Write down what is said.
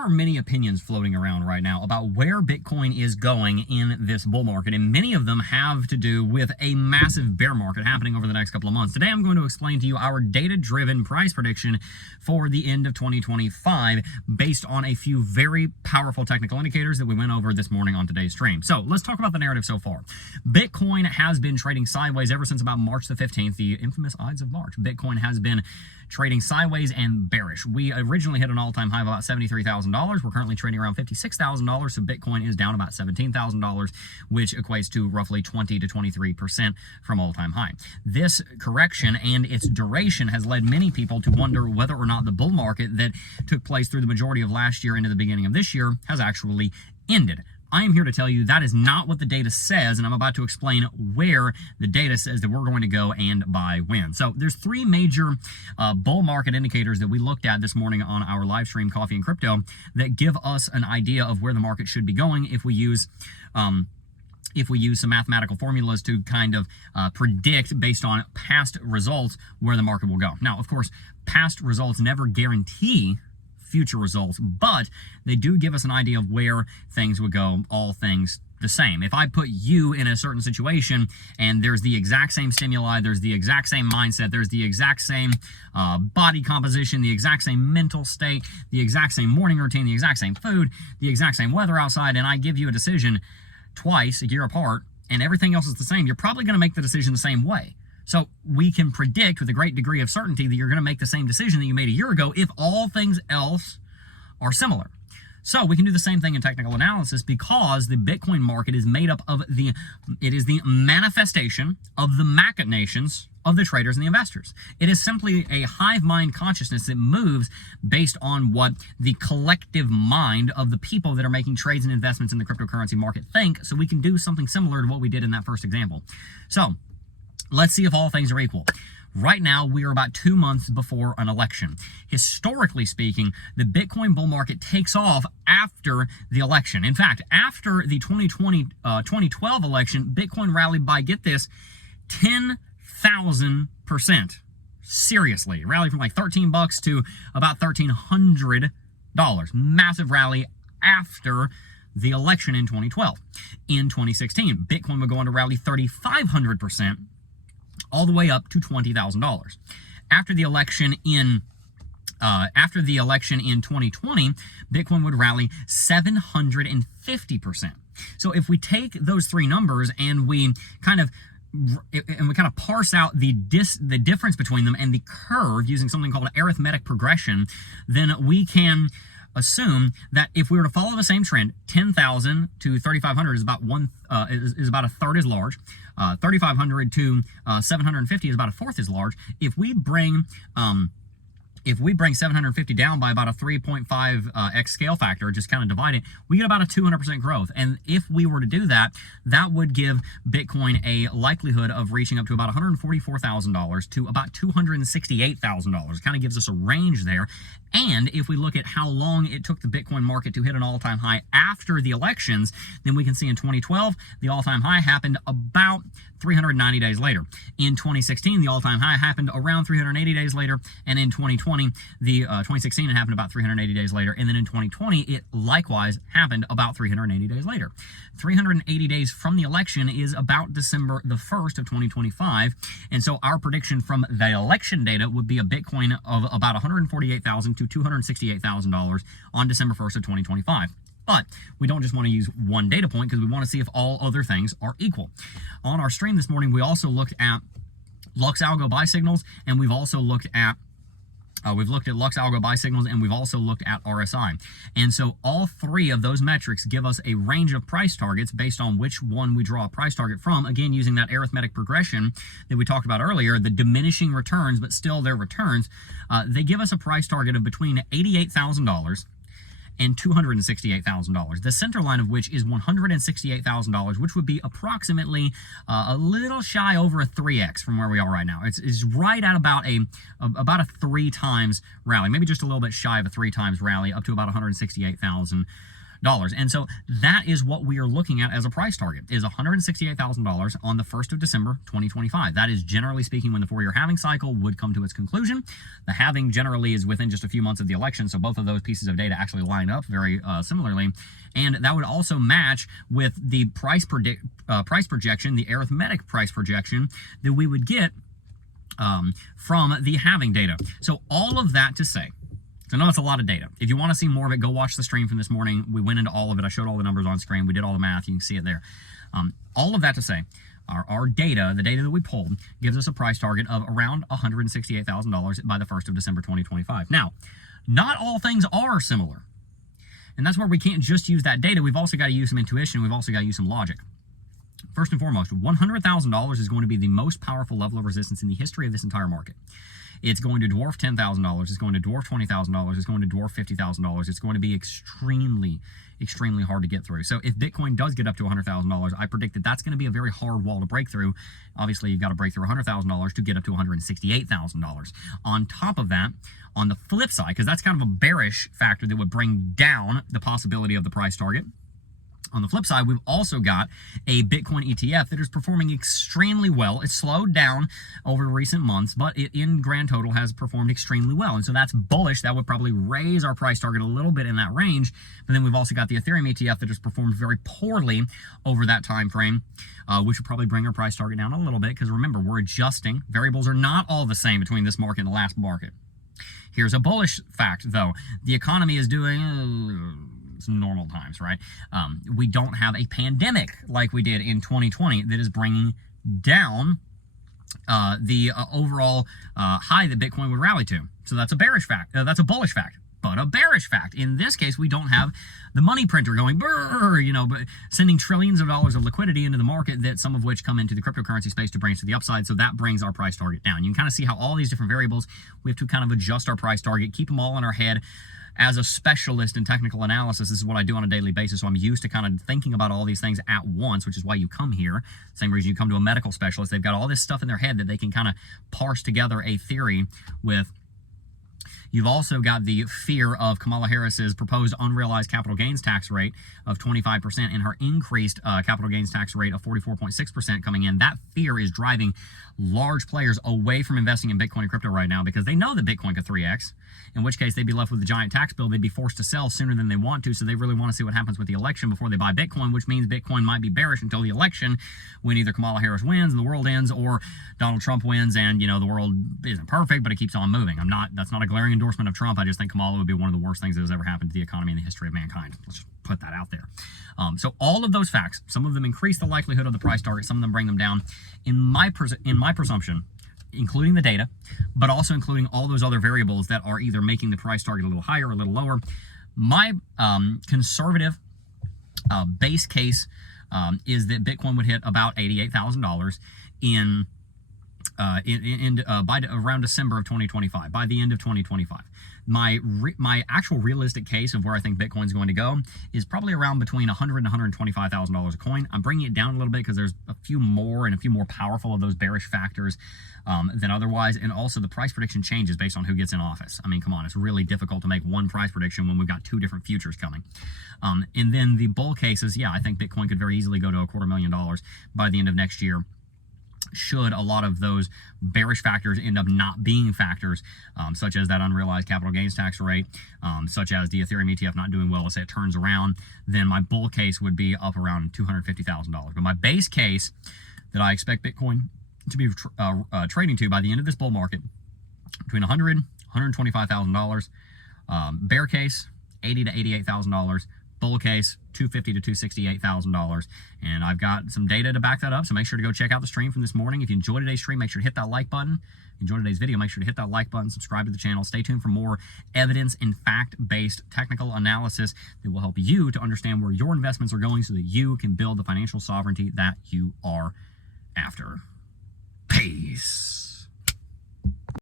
are many opinions floating around right now about where Bitcoin is going in this bull market, and many of them have to do with a massive bear market happening over the next couple of months. Today, I'm going to explain to you our data-driven price prediction for the end of 2025 based on a few very powerful technical indicators that we went over this morning on today's stream. So let's talk about the narrative so far. Bitcoin has been trading sideways ever since about March the 15th, the infamous Ides of March. Bitcoin has been trading sideways and bearish. We originally hit an all-time high of about $73,000. We're currently trading around $56,000, so Bitcoin is down about $17,000, which equates to roughly 20 to 23% from all-time high. This correction and its duration has led many people to wonder whether or not the bull market that took place through the majority of last year into the beginning of this year has actually ended. I am here to tell you that is not what the data says, and I'm about to explain where the data says that we're going to go and by when. So there's three major bull market indicators that we looked at this morning on our live stream, Coffee and Crypto, that give us an idea of where the market should be going if we use some mathematical formulas to kind of predict based on past results where the market will go. Now, of course, past results never guarantee future results, but they do give us an idea of where things would go, all things the same. If I put you in a certain situation and there's the exact same stimuli, there's the exact same mindset, there's the exact same body composition, the exact same mental state, the exact same morning routine, the exact same food, the exact same weather outside, and I give you a decision twice a year apart and everything else is the same, you're probably going to make the decision the same way. So we can predict with a great degree of certainty that you're going to make the same decision that you made a year ago if all things else are similar. So we can do the same thing in technical analysis because the Bitcoin market is made up of the manifestation of the machinations of the traders and the investors. It is simply a hive mind consciousness that moves based on what the collective mind of the people that are making trades and investments in the cryptocurrency market think, so we can do something similar to what we did in that first example. So let's see if all things are equal. Right now, we are about 2 months before an election. Historically speaking, the Bitcoin bull market takes off after the election. In fact, after the 2012 election, Bitcoin rallied by, get this, 10,000%. Seriously, rallied from like $13 to about $1,300. Massive rally after the election in 2012. In 2016, Bitcoin would go on to rally 3,500%. all the way up to $20,000. After the election in 2020, Bitcoin would rally 750%. So if we take those three numbers and we kind of parse out the difference between them and the curve using something called an arithmetic progression, then we can assume that if we were to follow the same trend, 10,000 to 3,500 is about a third as large. 3,500 to 750 is about a fourth as large. If we bring 750 down by about a 3.5x scale factor, just kind of divide it, we get about a 200% growth. And if we were to do that, that would give Bitcoin a likelihood of reaching up to about $144,000 to about $268,000. Kind of gives us a range there. And if we look at how long it took the Bitcoin market to hit an all-time high after the elections, then we can see in 2012, the all-time high happened about 390 days later. In 2016, the all-time high happened around 380 days later. And in 2020, 2016, it happened about 380 days later. And then in 2020, it likewise happened about 380 days later. 380 days from the election is about December the 1st of 2025. And so our prediction from the election data would be a Bitcoin of about $148,000 to $268,000 on December 1st of 2025. But we don't just want to use one data point because we want to see if all other things are equal. On our stream this morning, we also looked at Lux Algo buy signals, and we've also looked at Lux Algo buy signals, and we've also looked at RSI. And so all three of those metrics give us a range of price targets based on which one we draw a price target from. Again, using that arithmetic progression that we talked about earlier, the diminishing returns, but still their returns, they give us a price target of between $88,000 and $268,000. The center line of which is $168,000, which would be approximately a little shy over a 3x from where we are right now. It's right at about a 3 times rally, maybe just a little bit shy of a 3 times rally, up to about $168,000. And so that is what we are looking at as a price target, is $168,000 on the 1st of December, 2025. That is, generally speaking, when the 4-year halving cycle would come to its conclusion. The halving generally is within just a few months of the election, so both of those pieces of data actually line up very similarly. And that would also match with the price projection, the arithmetic price projection that we would get from the halving data. So all of that to say, so I know it's a lot of data. If you want to see more of it, go watch the stream from this morning. We went into all of it. I showed all the numbers on screen. We did all the math. You can see it there. All of that to say, our data, the data that we pulled, gives us a price target of around $168,000 by the 1st of December 2025. Now, not all things are similar. And that's where we can't just use that data. We've also got to use some intuition. We've also got to use some logic. First and foremost, $100,000 is going to be the most powerful level of resistance in the history of this entire market. It's going to dwarf $10,000. It's going to dwarf $20,000. It's going to dwarf $50,000. It's going to be extremely, extremely hard to get through. So if Bitcoin does get up to $100,000, I predict that that's going to be a very hard wall to break through. Obviously, you've got to break through $100,000 to get up to $168,000. On top of that, on the flip side, because that's kind of a bearish factor that would bring down the possibility of the price target, on the flip side, we've also got a Bitcoin ETF that is performing extremely well. It's slowed down over recent months, but it in grand total has performed extremely well. And so that's bullish. That would probably raise our price target a little bit in that range. But then we've also got the Ethereum ETF that has performed very poorly over that time frame, which would probably bring our price target down a little bit. Because remember, we're adjusting. Variables are not all the same between this market and the last market. Here's a bullish fact, though. The economy is doing normal times, right? We don't have a pandemic like we did in 2020 that is bringing down the overall high that Bitcoin would rally to. So that's a bearish fact. That's a bullish fact, but a bearish fact. In this case, we don't have the money printer going brrr, but sending trillions of dollars of liquidity into the market, that some of which come into the cryptocurrency space to bring us to the upside. So that brings our price target down. You can kind of see how all these different variables, we have to kind of adjust our price target, keep them all in our head. As a specialist in technical analysis, this is what I do on a daily basis, so I'm used to kind of thinking about all these things at once, which is why you come here. Same reason you come to a medical specialist. They've got all this stuff in their head that they can kind of parse together a theory with. You've also got the fear of Kamala Harris's proposed unrealized capital gains tax rate of 25% and her increased capital gains tax rate of 44.6% coming in. That fear is driving large players away from investing in Bitcoin and crypto right now, because they know that Bitcoin could 3x, in which case they'd be left with a giant tax bill. They'd be forced to sell sooner than they want to, so they really want to see what happens with the election before they buy Bitcoin, which means Bitcoin might be bearish until the election, when either Kamala Harris wins and the world ends, or Donald Trump wins and, the world isn't perfect, but it keeps on moving. That's not a glaring endorsement of Trump. I just think Kamala would be one of the worst things that has ever happened to the economy in the history of mankind. Let's just put that out there. So all of those facts, some of them increase the likelihood of the price target, some of them bring them down. In my presumption, including the data, but also including all those other variables that are either making the price target a little higher or a little lower, my conservative base case is that Bitcoin would hit about $88,000 by around December of 2025, by the end of 2025. My actual realistic case of where I think Bitcoin is going to go is probably around between $100,000 and $125,000 a coin. I'm bringing it down a little bit because there's a few more powerful of those bearish factors than otherwise, and also the price prediction changes based on who gets in office. I mean, come on, it's really difficult to make one price prediction when we've got two different futures coming. And then the bull cases, yeah, I think Bitcoin could very easily go to $250,000 by the end of next year, should a lot of those bearish factors end up not being factors, such as that unrealized capital gains tax rate, such as the Ethereum ETF not doing well. Let's say it turns around, then my bull case would be up around $250,000. But my base case that I expect Bitcoin to be trading to by the end of this bull market, between $100,000 and $125,000. Bear case, $80,000 to $88,000. Bull case, $250,000 to $268,000. And I've got some data to back that up, so make sure to go check out the stream from this morning. If you enjoyed today's stream, make sure to hit that like button. If you enjoyed today's video, make sure to hit that like button, subscribe to the channel. Stay tuned for more evidence and fact-based technical analysis that will help you to understand where your investments are going so that you can build the financial sovereignty that you are after. Peace.